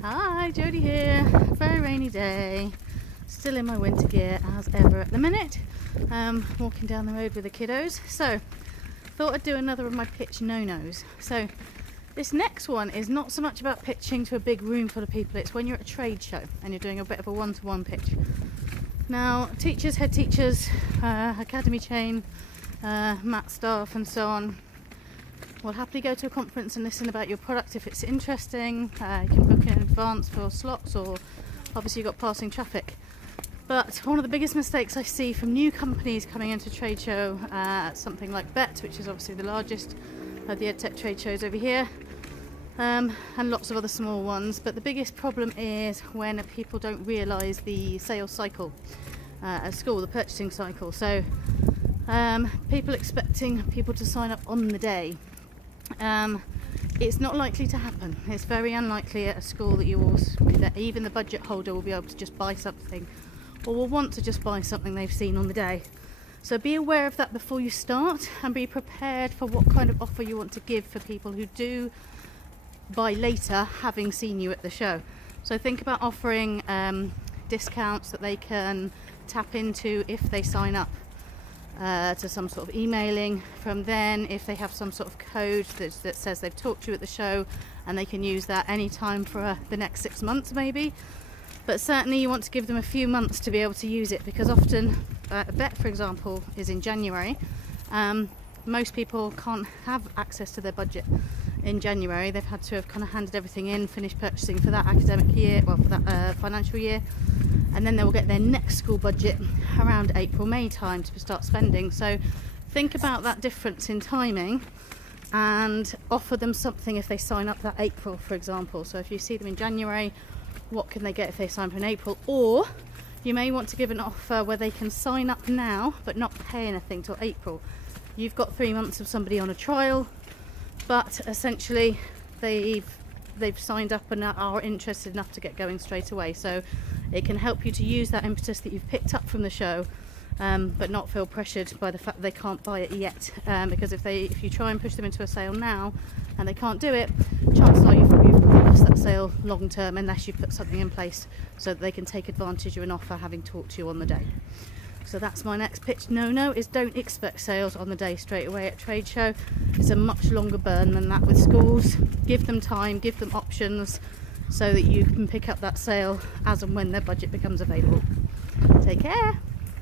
Hi, Jodie here. Very rainy day. Still in my winter gear as ever at the minute. Walking down the road with the kiddos. So, thought I'd do another of my pitch no-nos. So, this next one is not so much about pitching to a big room full of people. It's when you're at a trade show and you're doing a bit of a one-to-one pitch. Now, teachers, head teachers, academy chain, mat staff and so on will happily go to a conference and listen about your product if it's interesting. You can book in advance for slots, or obviously you've got passing traffic. But one of the biggest mistakes I see from new companies coming into trade show, something like BET, which is obviously the largest of the EdTech trade shows over here, and lots of other small ones, but the biggest problem is when people don't realise the sales cycle at school, the purchasing cycle. So people expecting people to sign up on the day. It's not likely to happen. It's very unlikely at a school that even the budget holder will be able to just buy something, or will want to just buy something they've seen on the day. So be aware of that before you start, and be prepared for what kind of offer you want to give for people who do buy later, having seen you at the show. So think about offering discounts that they can tap into if they sign up to some sort of emailing from then, if they have some sort of code that says they've talked to you at the show, and they can use that anytime for the next 6 months maybe. But certainly you want to give them a few months to be able to use it, because often a bet, for example, is in January. Most people can't have access to their budget in January. They've had to have kind of handed everything in, finished purchasing for that academic year, well, for that financial year, and then they will get their next school budget around April, May time to start spending. So think about that difference in timing and offer them something if they sign up that April, for example. So if you see them in January, what can they get if they sign up in April? Or you may want to give an offer where they can sign up now but not pay anything till April. You've got 3 months of somebody on a trial, but essentially they've signed up and are interested enough to get going straight away. So it can help you to use that impetus that you've picked up from the show, but not feel pressured by the fact that they can't buy it yet. Because if you try and push them into a sale now and they can't do it, chances are you've lost that sale long term, unless you put something in place so that they can take advantage of an offer having talked to you on the day. So that's my next pitch no-no, is don't expect sales on the day straight away at trade show. It's a much longer burn than that with schools. Give them time, give them options, so that you can pick up that sale as and when their budget becomes available. Take care.